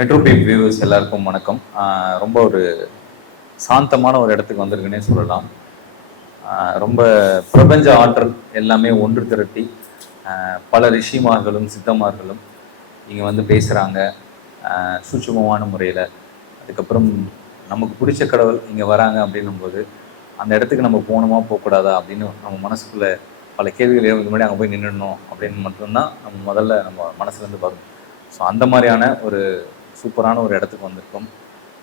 Metro beep viewers எல்லாருக்கும் வணக்கம். ரொம்ப ஒரு சாந்தமான ஒரு இடத்துக்கு வந்திருக்குன்னே சொல்லலாம். ரொம்ப பிரபஞ்ச ஆற்றல் எல்லாமே ஒன்று திரட்டி பல ரிஷிமார்களும் சித்தமார்களும் இங்கே வந்து பேசுகிறாங்க சூட்சமமான முறையில். அதுக்கப்புறம் நமக்கு பிடிச்ச கடவுள் இங்கே வராங்க அப்படின்னும்போது அந்த இடத்துக்கு நம்ம போகணுமா போகக்கூடாதா அப்படின்னு நம்ம மனசுக்குள்ளே பல கேள்விகள் எழுதுக்கு முன்னாடி அங்கே போய் நின்றுடணும் அப்படின்னு மட்டும்தான் நம்ம முதல்ல நம்ம மனசுலேருந்து வரும். ஸோ அந்த மாதிரியான ஒரு சூப்பரான ஒரு இடத்துக்கு வந்திருக்கோம்.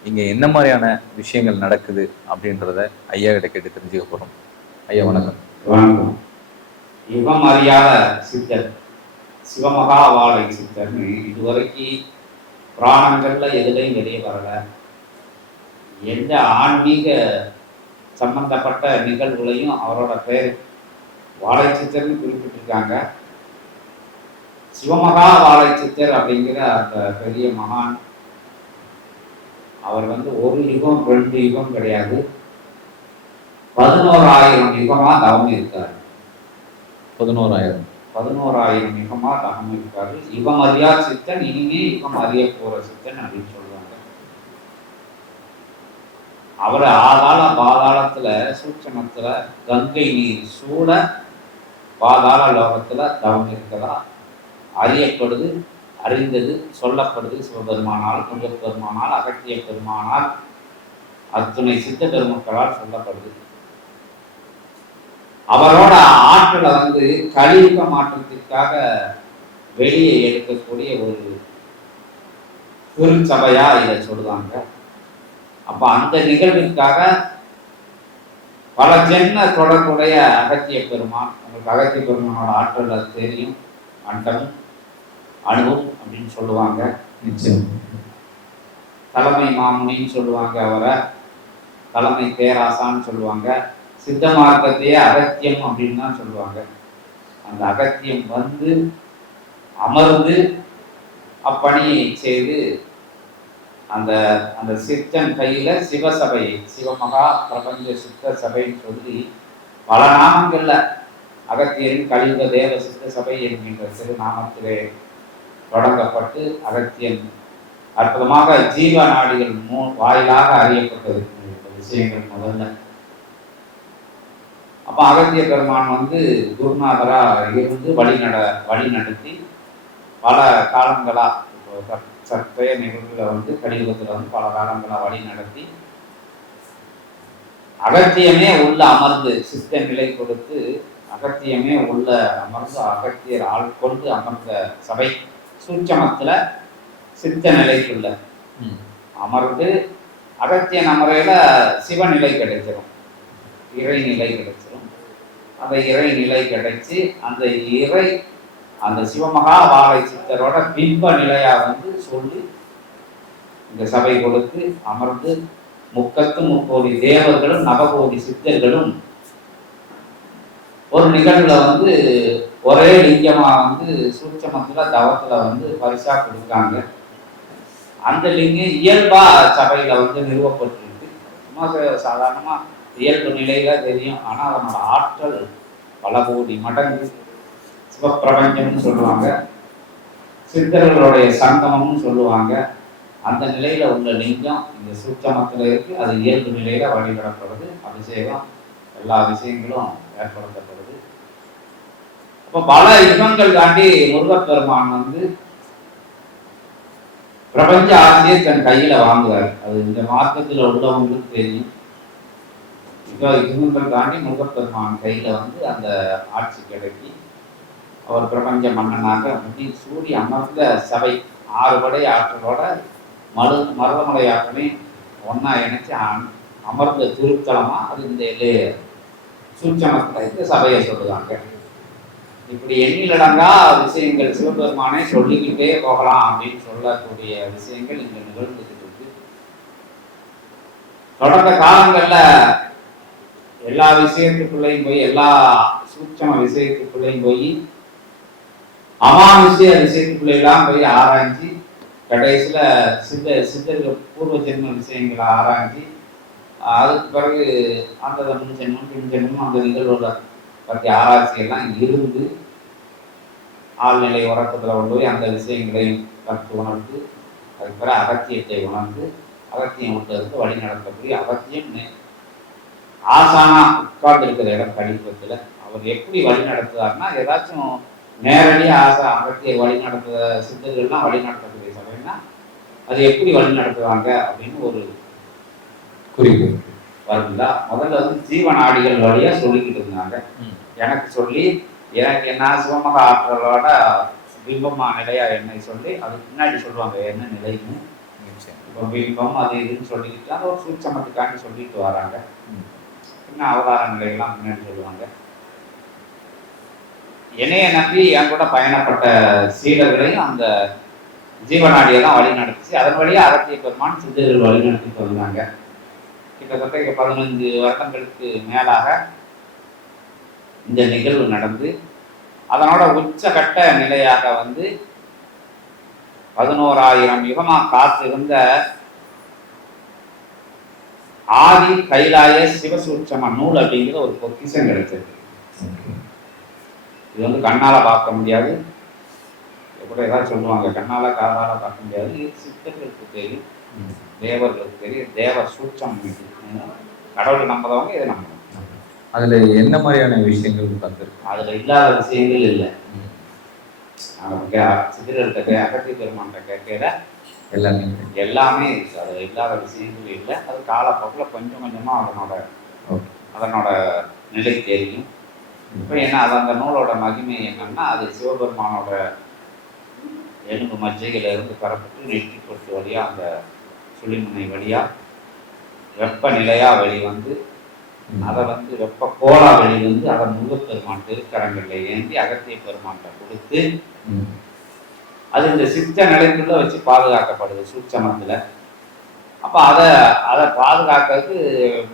இங்கே என்ன மாதிரியான விஷயங்கள் நடக்குது அப்படின்றத ஐயா கிட்ட கேட்டு தெரிஞ்சுக்க போகிறோம் ஐயா வணக்கம். வணக்கம். யுகம் அறியாத சித்தர் சிவமகா வாழை சித்தர்னு இதுவரைக்கும் புராணங்களில் எதுலையும் வெளியே வரல. எந்த ஆன்மீக சம்பந்தப்பட்ட நிகழ்வுகளையும் அவரோட பேர் வாழை சித்தர்னு குறிப்பிட்டிருக்காங்க. சிவமகா வாழை சித்தர் அப்படிங்கிற அந்த பெரிய மகான் அவர் வந்து ஒரு யுகம் ரெண்டு யுகம் கிடையாது. பதினோராயிரம் யுகமா தவம் இருக்காரு. பதினோராயிரம். பதினோராயிரம் யுகமா தவம் இருக்காரு. யுகம் அறியா சித்தன் இனிமே யுகம் அறிய போற சித்தன் அப்படின்னு சொல்லுவாங்க அவர் ஆதாள பாதாளத்துல சூட்சமத்துல கங்கை நீர் சூட பாதாள லோகத்துல தவம் இருக்கதா அறியப்படுது. அறிந்தது சொல்லப்படுது சிவபெருமானால் முருகப்பெருமானால் அகத்திய பெருமானால் அத்துணை சித்த பெருமக்களால் சொல்லப்படுது. அவரோட ஆற்றலை வந்து கலியுக மாற்றத்திற்காக வெளியே எடுக்கக்கூடிய ஒரு பெருஞ்சபையா இதை சொல்லுவாங்க. அப்ப அந்த நிகழ்விற்காக பல ஜென்ம தொடர்புடைய அகத்திய பெருமான் உங்களுக்கு அகத்திய பெருமானோட ஆற்றல் அது தெரியும் அண்டமும் அணுவும் அப்படின்னு சொல்லுவாங்க. நிச்சயம். தலைமை மாமுனின்னு சொல்லுவாங்க அவரை. தலைமை பேராசான்னு சொல்லுவாங்க. சித்த மார்க்கத்தையே அகத்தியம் அப்படின்னு தான் சொல்லுவாங்க. அந்த அகத்தியம் வந்து அமர்ந்து அப்பணியை செய்து அந்த அந்த சித்தன் கையில சிவசபை சிவமகா பிரபஞ்ச சித்த சபைன்னு சொல்லி பல நாமங்கள்ல அகத்தியரின் கலியுக தேவ சித்த சபை என்கின்ற திருநாமத்திலே தொடங்கப்பட்டு அகத்தியன் அற்புதமாக ஜீவ நாடிகள் மூ வாயிலாக அறியப்பட்டது. விஷயங்கள் முதல்ல. அப்ப அகத்திய பெருமான் வந்து குருநாதரா இருந்து வழிநட வழிநடத்தி வழி நடத்தி பல காலங்களா இப்போ சற்- சற்றைய நிகழ்வுல வந்து கலியுகத்துல வந்து பல காலங்களா வழி நடத்தி அகத்தியமே உள்ள அமர்ந்து சித்த நிலை கொடுத்து அகத்தியமே உள்ள அமர்ந்து அகத்தியர் ஆள் கொண்டு அமர்ந்த சபை. சூட்சமத்துல சித்த நிலைக்குள்ள. அமர்ந்து அகத்தியன் அமரையில சிவநிலை கிடைச்சிரும். இறைநிலை கிடைச்சிரும். அந்த இறைநிலை கிடைச்சு அந்த இறை அந்த சிவமகா வாழை சித்தரோட பிம்ப நிலையா வந்து சொல்லி இந்த சபை கொடுத்து அமர்ந்து முக்கத்து முக்கோடி தேவர்களும் நவகோடி சித்தர்களும் ஒரு நிகழ்வுல வந்து ஒரே லிங்கமா வந்து சூட்சமத்துல தவத்துல வந்து பரிசா கொடுக்காங்க. அந்த லிங்கம் இயல்பா சபையில வந்து நிறுவப்பட்டிருக்கு. சும்மா சாதாரணமாக சாதாரணமா இயல்பு நிலையில தெரியும். ஆனா அதனோட ஆற்றல் பல கோடி மடங்கு சிவப்பிரபஞ்சம்னு சொல்லுவாங்க. சித்தர்களுடைய சங்கமம்னு சொல்லுவாங்க. அந்த நிலையில உள்ள லிங்கம் இந்த சூட்சமத்துல இருக்கு. அது இயல்பு நிலையில வழிபடப்படுது. அபிஷேகம் எல்லா விஷயங்களும் ஏற்படுத்தப்படுது. இப்போ பல யுகங்கள் தாண்டி முருகப்பெருமான் வந்து பிரபஞ்ச ஆசையை தன் கையில வாங்குறாரு. அது இந்த மார்க்கத்தில் உள்ளவங்களுக்கு தெரியும். இப்போ யுகங்கள் தாண்டி முருகப்பெருமான் கையில வந்து அந்த ஆட்சி கிடைக்கி அவர் பிரபஞ்ச மன்னனாக முடி சூரிய அமர்ந்த சபை ஆறு படை ஆற்றலோட மரு மருதமலை ஆற்றலையும் ஒன்றா இணைச்சு அமர்ந்த திருத்தலமா அது இந்த எல்லைய சூட்சமத்துல சபையை சொல்லுவாங்க இப்படி எண்ணிலடங்கா விஷயங்கள் சிவபெருமானே சொல்லிக்கிட்டே போகலாம் அப்படின்னு சொல்லக்கூடிய விஷயங்கள் இங்க நிகழ்ந்துகிட்டு இருக்கு தொடக்க காலங்கள்ல எல்லா விஷயத்துக்குள்ளேயும் போய் எல்லா சூட்சம விஷயத்துக்குள்ளேயும் போய் அமானுஷ்ய விஷயத்துக்குள்ள எல்லாம் போய் ஆராய்ஞ்சு கடைசியில சித்த சித்தர்கள் பூர்வ ஜென்ம விஷயங்களை ஆராய்ஞ்சு அதுக்கு பிறகு அந்த முன் ஜென்மம் பின் ஜென்மம் அந்த நிகழ்வுல பற்றி ஆராய்ச்சியெல்லாம் இருந்து ஆழ்நிலை உறக்கத்துல கொண்டு போய் அந்த விஷயங்களையும் கற்று உணர்ந்து அதுக்கு பிறகு அகத்தியத்தை உணர்ந்து அகத்தியம் விட்டதுக்கு வழி நடத்தக்கூடிய அகத்தியம் ஆசானா உட்கார்ந்து இடம் கழிப்பத்தில் அவர் எப்படி வழி நடத்துவார்னா ஏதாச்சும் நேரடியாக ஆசா அகத்திய வழி நடத்துகிற சித்தர்கள்லாம் வழி நடத்தக்கூடிய சமயம்னா அது எப்படி வழி நடத்துவாங்க அப்படின்னு ஒரு குறிப்பு வருங்களா முதல்ல வந்து ஜீவநாடிகள் வழியா சொல்லிக்கிட்டு இருந்தாங்க. எனக்கு சொல்லி எனக்கு என்ன சிவமக ஆற்றலோட பிம்பமா நிலையா என்னை சொல்லி அதுக்கு முன்னாடி சொல்லுவாங்க என்ன நிலைன்னு இப்போ பிம்பம் அது இதுன்னு சொல்லிக்கிட்டு அது ஒரு சூட்சமத்துக்காண்டி சொல்லிட்டு வராங்க. இன்னும் அவதார நிலையெல்லாம் முன்னாடி சொல்லுவாங்க. என்னைய நம்பி என் கூட பயணப்பட்ட சீடர்களையும் அந்த ஜீவநாடியை தான் வழி நடத்துச்சு அதன் வழியா அகத்திய பெருமான் சித்தர்கள் வழி நடத்திட்டு வந்தாங்க. கிட்டத்தட்ட இங்க பதினஞ்சு வருடங்களுக்கு மேலாக இந்த நிகழ்வு நடந்து அதனோட உச்சகட்ட நிலையாக வந்து பதினோராயிரம் யுகமா காத்திருந்த ஆதி கைலாய சிவசூட்சம நூல் அப்படிங்கிற ஒரு பொக்கிஷம் கிடைச்சது இது வந்து கண்ணால பார்க்க முடியாது. கூட ஏதாவது சொல்லுவாங்க கண்ணால காதால பார்க்க முடியாது. இது சித்தர்களுக்கு தெரியும். தேவர்களுக்கு தெரியும். தேவ சூட்சம் கடவுளை நம்புறவங்க இதை நம்பணும் அதுல என்ன மாதிரியான விஷயங்கள் தந்திருக்கு அதுல இல்லாத விஷயங்கள் இல்லை. அவங்க சித்தர்கள்ட்ட அகத்திய பெருமான்கிட்ட கேட்கல எல்லாமே. எல்லாமே அதுல இல்லாத விஷயங்கள் இல்லை. அது காலப்போக்கில் கொஞ்சம் கொஞ்சமா அதனோட அதனோட நிலை தெரியும். இப்போ என்ன அது அந்த நூலோட மகிமை என்னன்னா அது சிவபெருமானோட எலும்பு மஜ்ஜையில இருந்து பெறப்பட்டு நெற்றி பொட்டு வழியா அந்த சுழிமுனை வழியா வெப்பநிலையா வெளிவந்து அதை வந்து வெப்ப கோலா வெளிவந்து அதை முருகப்பெருமான் திருக்கரங்களில் ஏந்தி அகத்திய பெருமான்கிட்ட கொடுத்து. அது இந்த சித்த நிலைக்குள்ள வச்சு பாதுகாக்கப்படுது சூட்சமத்துல அப்ப அதை அதை பாதுகாக்கிறதுக்கு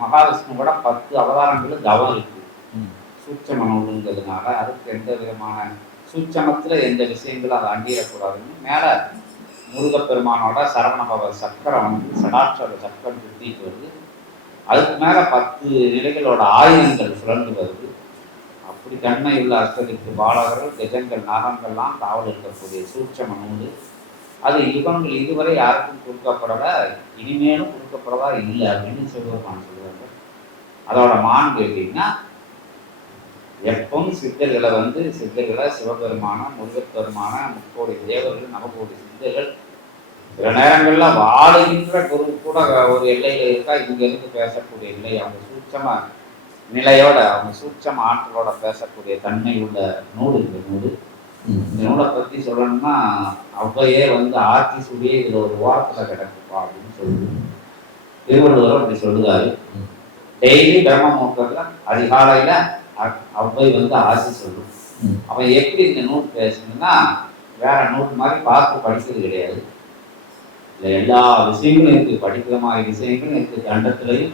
மகாவிஷ்ணு கூட பத்து அவதாரங்களும் தவம் இருக்கு ம். சூட்சம நூலுங்கிறதுனால அதுக்கு எந்த விதமான சூட்சமத்துல எந்த விஷயங்களும் அதை அண்டிடக்கூடாதுன்னு மேல முருகப்பெருமானோட சரவண பவ சக்கரம் வந்து சடாட்சர சக்கரம் சுத்திட்டு வருது. அதுக்கு மேலே பத்து நிலைகளோட ஆயுதங்கள் சுழந்து வருது. அப்படி தன்மை உள்ள அஷ்டதிக்கு பாலகர்கள் கஜங்கள் நகங்கள்லாம் காவல் இருக்கக்கூடிய சூட்சம நூல். அது இவங்கள் இதுவரை யாருக்கும் கொடுக்கப்படலை இனிமேலும் கொடுக்கப்படவா இல்லை அப்படின்னு சிவபெருமான் சொல்கிறாங்க அதோட மான் கேட்டிங்கன்னா எப்பவும் சித்தர்களை வந்து சித்தர்களை சிவபெருமான முருகப்பெருமான முக்கோடி தேவர்கள் நவகோடி சித்தர்கள் சில நேரங்கள்ல வாழுகின்ற குரு கூட ஒரு எல்லையில இருக்கா இங்க இருந்து பேசக்கூடிய எல்லை அவங்க சூட்சம நிலையோட அவங்க சூட்சம ஆற்றலோட பேசக்கூடிய தன்மை உள்ள நூல் இந்த நூல். இந்த நூலை பத்தி சொல்லணும்னா அவ்வையே வந்து ஆட்சி சுடியே இதுல ஒரு ஓரத்துல கிடக்குப்பா அப்படின்னு சொல்லுது திருவள்ளுவர் அப்படி சொல்லுதாரு. டெய்லி பிரம்ம முகூர்த்தத்துல அதிகாலையில அவ்வை வந்து ஆசி சொல்லும். அவன் எப்படி இந்த நூல் பேசணும்னா வேற நூல் மாதிரி பார்த்து படிச்சது கிடையாது இதுல எல்லா விஷயங்களும் இருக்கு படிக்கிற மாதிரி விஷயங்களும் இருக்கு தண்டத்திலையும்.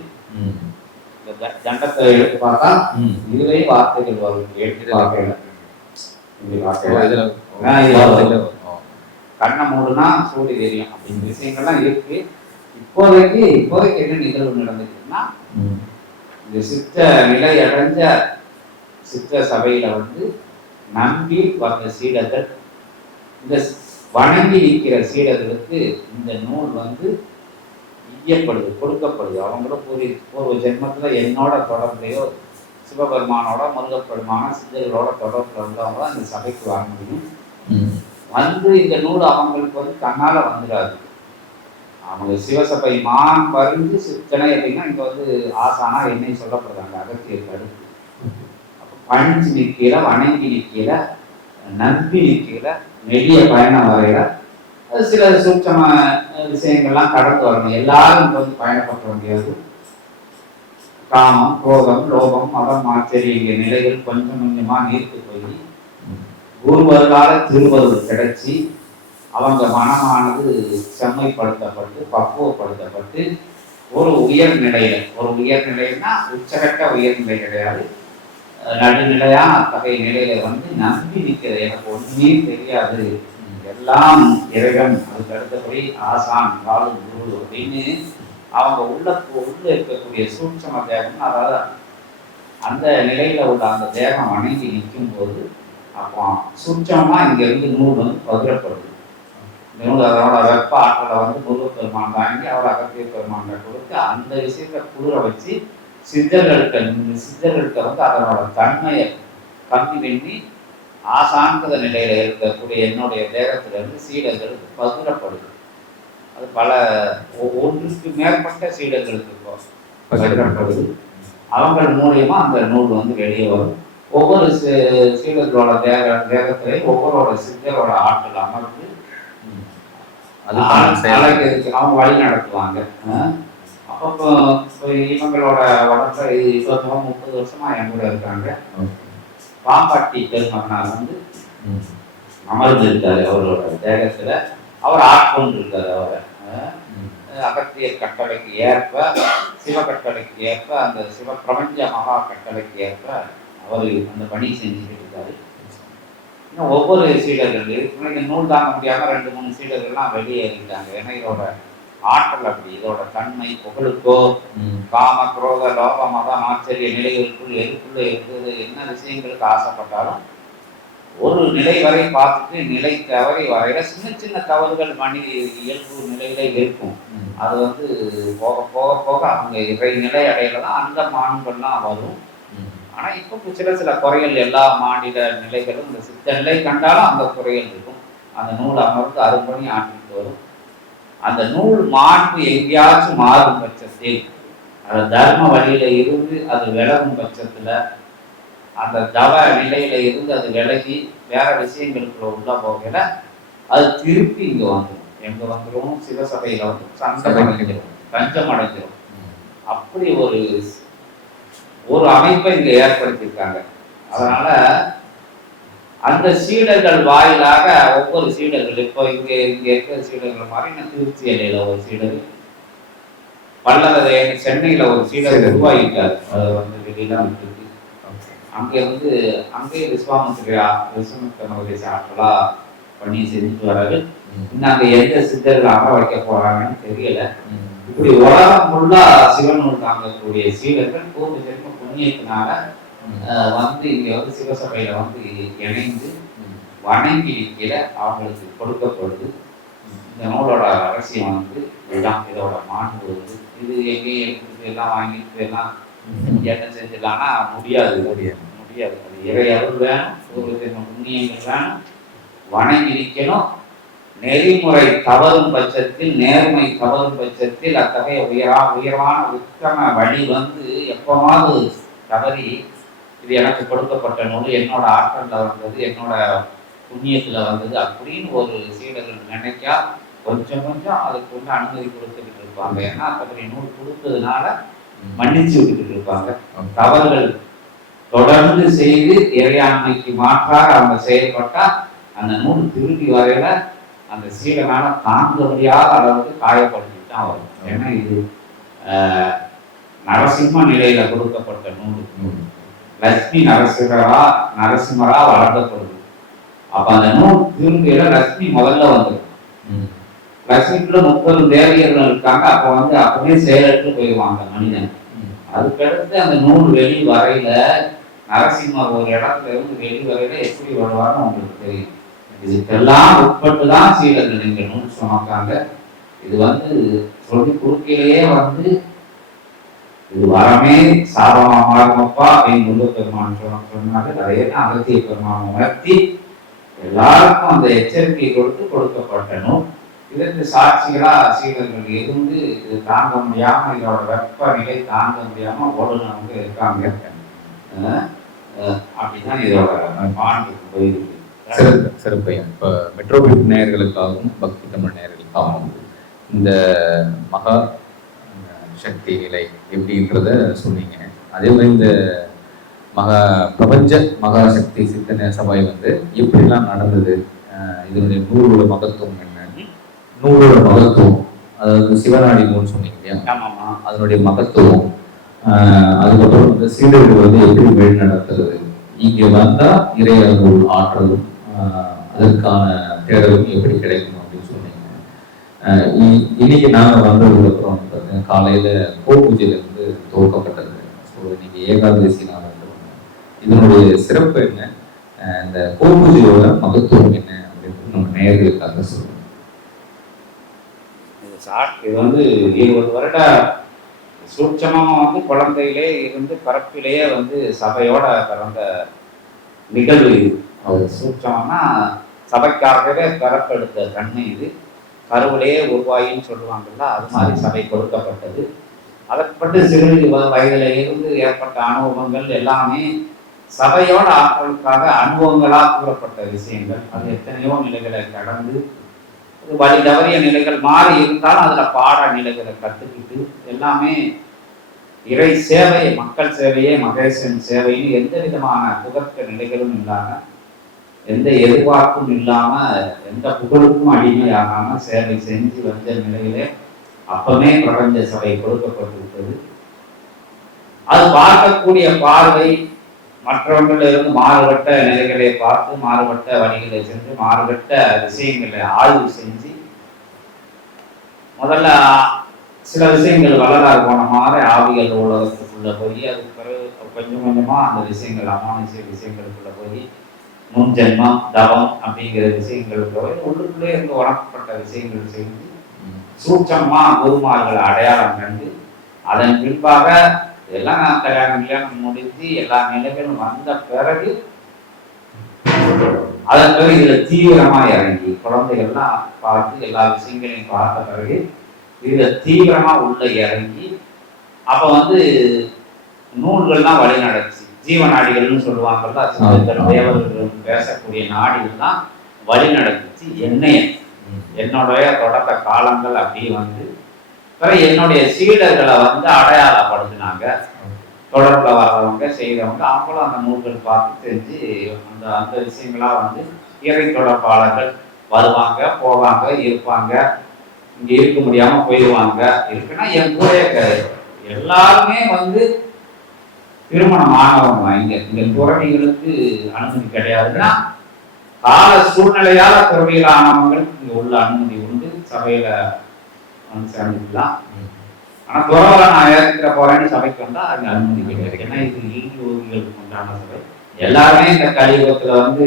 இந்த தண்டத்தை எடுத்து பார்த்தா. இதுலயும் வார்த்தைகள் வரும் எடுத்து வார்த்தைகள். கண்ணை மூடுனா சூடு தெரியும் அப்படிங்கிற விஷயங்கள்லாம் இருக்கு இப்போதைக்கு இப்போதைக்கு என்ன நிகழ்வு நடந்துக்குதுன்னா ம். இந்த சித்த நிலை அடைஞ்ச சித்த சபையில வந்து நம்பி வந்த சீடர்கள் இந்த வணங்கி நிற்கிற சீடர்களுக்கு இந்த நூல் வந்து ஈயப்படுது கொடுக்கப்படுது. அவங்களும் பூரி பூர்வ ஜென்மத்துல என்னோட தொடர்புலையோ சிவபெருமானோட முருகப்பெருமான சித்தர்களோட தொடர்புல உள்ளவங்க இந்த சபைக்கு வர முடியும். வந்து இந்த நூல் அவங்களுக்கு வந்து கண்ணால வந்துடாது. அவங்க சிவசபை மான் பறிஞ்சு சித்தனை அப்படின்னா இங்க வந்து ஆசானா என்னை சொல்லப்படுறாங்க. அகத்தியர் அடுத்து அப்ப பணிஞ்சு நிற்கிற வணங்கி நிற்கிற நம்பி நெடிய பயணம் வரையில அது சில சூட்சம விஷயங்கள்லாம் கடந்து வரணும். எல்லாரும் வந்து பயணப்பட முடியாது காமம் கோபம் லோபம் மதம் ஆச்சரிய நிலைகள் கொஞ்சம் கொஞ்சமா நீர்த்து போய் குருவர்களால திருவருள் கிடைச்சி அவங்க மனமானது செம்மைப்படுத்தப்பட்டு பக்குவப்படுத்தப்பட்டு ஒரு உயர்நிலையில ஒரு உயர்நிலைன்னா உச்சகட்ட உயர்நிலை கிடையாது. அஹ் நடுநிலையான அத்தகைய நிலையில வந்து நம்பி நிற்கிற எனக்கு ஒண்ணுமே தெரியாது. எல்லாம் இறைவன் அதுக்கு அடுத்தபடி ஆசான் காலு குரு அப்படின்னு அவங்க உள்ள உள்ள இருக்கக்கூடிய சூட்சம தேகம் அதாவது அந்த நிலையில உள்ள அந்த தேகம் வணங்கி நிற்கும் போது அப்போ சூட்சமா இங்க இருந்து நூல் வந்து பகிரப்படுது. நூல் அதனோட வெப்ப ஆற்றலை வந்து முருகப்பெருமான் வாங்கி அவரோட அகத்திய பெருமான்கிட்ட கொடுத்து அந்த விஷயத்தை குளிர வச்சு சித்தர்களுக்கு சித்தர்களுக்கு வந்து அதனோட தன்மையை கம்மி பண்ணி ஆசாந்தத நிலையில இருக்கக்கூடிய என்னுடைய தேகத்துல இருந்து சீடர்களுக்கு பகிரப்படுது. அது பல ஒன்றுக்கு மேற்பட்ட சீடர்களுக்கு பகிரப்படுது. அவங்கள் மூலியமா அந்த நூல் வந்து வெளியே வரும். ஒவ்வொரு சீடர்களோட தேக தேகத்திலையும் ஒவ்வொருவரோட சித்தரோட ஆற்றல் அமர்ந்து அவங்க வழி நடத்துவாங்க. இவங்களோட வளர்த்த இருபது முப்பது வருஷமா என் கூட இருக்காங்க. பாம்பாட்டி பெருமகனார் வந்து அமர்ந்து இருக்காரு அவரோட தேகத்துல. அவர் ஆட்கொண்டு இருக்காரு அவரை அகத்தியர் கட்டளைக்கு ஏற்ப சிவ கட்டளைக்கு ஏற்ப அந்த சிவ பிரபஞ்ச மகா கட்டளைக்கு ஏற்ப அவர் அந்த பணி செஞ்சுட்டு இருக்காரு. இன்னும் ஒவ்வொரு சீடர்கள் இந்த நூல் தாங்க முடியாம ரெண்டு மூணு சீடர்கள்லாம் வெளியேறிட்டாங்க. ஏன்னா இதோட ஆற்றல் அப்படி இதோட தன்மை புகழுக்கோ. காம குரோத லோக மதம் ஆச்சரிய நிலைகளுக்குள் எதுக்குள்ள இருக்குது என்ன விஷயங்களுக்கு ஆசைப்பட்டாலும் ஒரு நிலை வரை பார்த்துட்டு நிலை தவறி வரையில சின்ன சின்ன தவறுகள் மனித இயல்பு நிலையில இருக்கும். அது வந்து போக போக போக அவங்க இறை நிலை அடையில தான் அந்த மாண்பெல்லாம் வரும் ம். ஆனா இப்போ சில சில குறைகள் எல்லா மாநில நிலைகளும் இந்த சித்த நிலை கண்டாலும் அந்த குறைகள் இருக்கும் அந்த நூல் அமர்ந்து அரும்பணி ஆற்றிட்டு வரும் அந்த நூல் மாற்று எங்கேயாச்சும் மாறும் பட்சத்தில் அந்த தர்ம வழியில இருந்து அது விலகும் பட்சத்துல அந்த தவ நிலையில இருந்து அது விலகி வேற விஷயங்களுக்குள்ள உள்ள போகல அது திருப்பி இங்க வந்துடும் எங்க வந்துடும் சிவசபையில வந்து சங்கம் அடைஞ்சிடும் பஞ்சம் அடைஞ்சிடும் அப்படி ஒரு ஒரு அமைப்பை இங்க ஏற்படுத்தியிருக்காங்க. அதனால அந்த சீடர்கள் வாயிலாக ஒவ்வொரு சீடர்கள் இப்போ இங்க இங்க இருக்கிற சீடர்கள் மாதிரி நான் திருச்சி இலையில ஒரு சீடர் பல்லவத சென்னையில ஒரு சீடர். உருவாகிட்டார் அது வந்து வெளியெல்லாம் விட்டுருக்கு. அங்க இருந்து அங்கே விஸ்வாமித்திரியா விஸ்வாமித்திர மகரிஷி ஆற்றலா பண்ணி செஞ்சுட்டு வராரு அங்க எந்த சித்தர்கள் அமர வைக்க போறாங்கன்னு தெரியல. இப்படி உலகம் ஃபுல்லா சிவனூர் தாங்கக்கூடிய சீடர்கள் பூர்வ ஜென்ம புண்ணியத்தினால வந்து இங்க வந்து சிவசபையில வந்து இணைந்து. வணங்கி நிற்கிற அவங்களுக்கு கொடுக்கப்படுது. இந்த நூலோட ரகசியம் வந்து இதுதான் இதோட மாண்பு வந்து. இது எங்கேயும் எடுத்துட்டு எல்லாம் வாங்கிட்டு எல்லாம் என்ன செஞ்சிடலாம்னா முடியாது. முடியாது. முடியாது. அது இறை அருள் வேணும் ஜென்ம புண்ணியங்கள் வேணும். வணங்கி நிற்கணும் நெறிமுறை தவறும் பட்சத்தில் நேர்மை தவறும் பட்சத்தில் அத்தகைய உயரா உயர்வான உத்தம வழி வந்து எப்பவாவது தவறி இது எனக்கு கொடுக்கப்பட்ட நூல் என்னோட ஆற்றல்ல வந்தது என்னோட புண்ணியத்துல வந்தது அப்படின்னு ஒரு சீடர்கள் நினைக்கா கொஞ்சம் கொஞ்சம் அதுக்கு வந்து அனுமதி கொடுத்துக்கிட்டு இருப்பாங்க ஏன்னா அத்தகைய நூல் கொடுத்ததுனால. மன்னிச்சு விட்டுக்கிட்டு இருப்பாங்க. தவறுகள் தொடர்ந்து செய்து இறையாண்மைக்கு மாற்றாக அவங்க செயல்பட்டா அந்த நூல் திரும்பி வரையில அந்த சீடனால தாங்க முடியாத அளவுக்கு காயப்படுத்திட்டு தான் வரும் ஏன்னா இது நரசிம்ம நிலையில கொடுக்கப்பட்ட நூல். லட்சுமி நரசிம்மரா நரசிம்மரா வழங்கப்படுது அப்ப அந்த நூல் திரும்பியில லட்சுமி முதல்ல வந்துடும் ம். லட்சுமிக்குள்ள முப்பது தேவியர்கள் இருக்காங்க அப்ப வந்து அப்பவே செயலற்று போயிடுவாங்க மனிதன். அதுக்கடுத்து அந்த நூல் வெளி வரையில நரசிம்மர் ஒரு இடத்துல இருந்து வெளி வரையில எப்படி வருவார்னு உங்களுக்கு தெரியும். இதுக்கெல்லாம் உட்பட்டு தான் சீடர்கள் இந்த நூல் சுமக்காங்க இது வந்து சொல்லி குறுக்கிலேயே வந்து இது வரமே சாபமா மாறுமப்பா அப்படின்னு முருக பெருமான் சொன்னாரு. அதையே அகத்திய பெருமான் உணர்த்தி எல்லாருக்கும் அந்த எச்சரிக்கை கொடுத்து கொடுக்கப்பட்ட நூல். இதற்கு சாட்சிகளா சீடர்கள் இருந்து இது தாங்க முடியாம இதோட வெப்பநிலை தாங்க முடியாம ஓடுனவங்க இருக்காங்க. அப்படிதான் இதோட பாண்டுக்கு போயிருக்கு. சிறப்பு இப்போ மெட்ரோபிட் நேயர்களுக்காகவும் பக்தி தமிழ் நேயர்களுக்காகவும் இந்த மகா சக்தி நிலை எப்படின்றத சொன்னீங்க. அதே மாதிரி இந்த மகா பிரபஞ்ச மகாசக்தி சித்தன சபை வந்து எப்படிலாம் நடந்தது? இதனுடைய நூலோட மகத்துவம் என்ன? நூலோட மகத்துவம் அதாவது சிவநாடி நூல் சொன்னீங்க இல்லையா? அதனுடைய மகத்துவம் அதுக்கப்புறம் வந்து சீடர்கள் வந்து எப்படி வழி நடத்துறது இங்க வந்தா இறையர்கள் ஆற்றலும் அதற்கான தேடலும் எப்படி கிடைக்கும் அப்படின்னு சொன்னீங்க. இன்னைக்கு நாங்க வந்ததுக்கு அப்புறம் காலையில கோபூஜையில இருந்து துவக்கப்பட்டது. ஸோ இன்னைக்கு ஏகாதசி நாள் இதனுடைய சிறப்பு என்ன? இந்த கோபூஜையோட மகத்துவம் என்ன அப்படின்னு நம்ம நேர்களுக்காக சொல்லுவோம் இது வந்து இருபது வருட சூட்சமாக வந்து குழந்தையிலே இருந்து பரப்பிலேயே வந்து சபையோட பிறந்த நிகழ்வு இது. அது சபைக்காகவே பிறப்பெடுத்த தன்மை இது. கருவிலேயே உருவாயின்னு சொல்லுவாங்கல்ல அது மாதிரி சபை கொடுக்கப்பட்டது. அதற்பட்டு சிறு வயதில் இருந்து ஏற்பட்ட அனுபவங்கள் எல்லாமே சபையோட ஆட்களுக்காக அனுபவங்களாக கூறப்பட்ட விஷயங்கள். அது எத்தனையோ நிலைகளை கடந்து வழி தவறிய நிலைகள் மாறி இருந்தாலும் அதில் பாட நிலைகளை கற்றுக்கிட்டு எல்லாமே இறை சேவை மக்கள் சேவையே மகேசன் சேவைன்னு எந்த விதமான புகற்ற நிலைகளும் இல்லாமல் எந்த எதிர்பார்ப்பும் இல்லாம எந்த புகழுக்கும் அடிமையாகாம சேவை செஞ்சு வந்த நிலையிலே அப்பவே பிரபஞ்ச சபை கொடுக்கப்பட்டுவிட்டது அது பார்க்கக்கூடிய பார்வை மற்றவர்கள் இருந்து மாறுபட்ட நிலைகளை பார்த்து மாறுபட்ட வழிகளை சென்று மாறுபட்ட விஷயங்களை ஆய்வு செஞ்சு முதல்ல சில விஷயங்கள் வளராறு போன மாதிரி ஆவிகள் உலகத்துக்குள்ள போய் அதுக்கு பிறகு கொஞ்சம் கொஞ்சமா அந்த விஷயங்கள் அமானுஷ விஷயங்களுக்குள்ள போய் முன் ஜென்மம் தவம் அப்படிங்கிற விஷயங்களுக்கு போய் உள்ளுக்குள்ளே இருந்து உணரப்பட்ட விஷயங்கள் செய்து சூட்சமா குருமார்கள் அடையாளம் கண்டு அதன் பின்பாக எல்லாம் கல்யாணம் கல்யாணம் முடிஞ்சு எல்லா நிலைகளும் வந்த பிறகு அதன் பிறகு இதுல தீவிரமா இறங்கி குழந்தைகள்லாம் பார்த்து எல்லா விஷயங்களையும் பார்த்த பிறகு இதுல தீவிரமா உள்ள இறங்கி அப்ப வந்து நூல்கள்லாம் வழி நடந்துச்சு ஜீவ நாடிகள்னு சொல்லுவாங்கல்ல சித்தர்கள் தேவர்கள் பேசக்கூடிய நாடிகள்லாம் வழி நடந்துச்சு என்னைய. என்னுடைய தொடக்க காலங்கள் அப்படி வந்து பிறகு என்னுடைய சீடர்களை வந்து அடையாளப்படுத்தினாங்க. தொடர்புல வர்றவங்க செய்தவங்க அவங்களும் அந்த நூல்கள் பார்த்து தெரிஞ்சு அந்த அந்த விஷயங்களா வந்து இறை தொடர்பாளர்கள் வருவாங்க போவாங்க இருப்பாங்க. இங்க இருக்க முடியாம போயிடுவாங்க இருக்குன்னா என் கூட எல்லாருமே வந்து திருமணம் ஆனவங்க இங்க இந்த துறவிகளுக்கு அனுமதி கிடையாதுன்னா கால சூழ்நிலையால துறவிகள் ஆனவங்களுக்கு இங்க உள்ள அனுமதி உண்டு. சபையில வந்து சேர்ந்துக்கலாம். ஆனா துறவரை நான் ஏற்கிற போறேன்னு சபைக்கு வந்தா அது அனுமதி கிடையாது. ஏன்னா இது இல்கு ஓகிகளுக்கு உண்டான சபை. எல்லாருமே இந்த கலியுகத்துல வந்து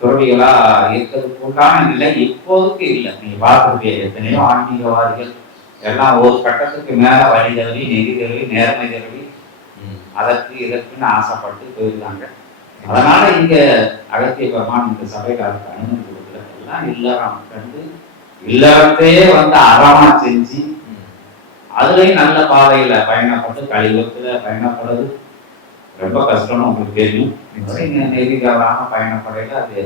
துறவிகளா இருக்கிறதுக்கு உண்டான நிலை இப்போதுக்கு இல்லை. நீங்க பார்த்துருக்கீங்க எத்தனையோ ஆன்மீகவாதிகள் எல்லாம் ஒரு கட்டத்துக்கு மேல வழி தவறி நெறி தவறி நேர்மை தவறி அதற்கு இதற்குன்னு ஆசைப்பட்டு போயிருக்காங்க. அதனால இங்க அகத்திய பெருமான் இந்த சபைக்கு அதுக்கு அனுமதி கொடுக்கல எல்லாம் இல்லறம் கண்டு இல்லறத்தையே வந்து அறமா செஞ்சு அதுலயும் நல்ல பாதையில பயணப்பட்டு கழிவத்துல பயணப்படுறது ரொம்ப கஷ்டம்னு உங்களுக்கு தெரியும். நீங்க நெறி பயணப்படையில அது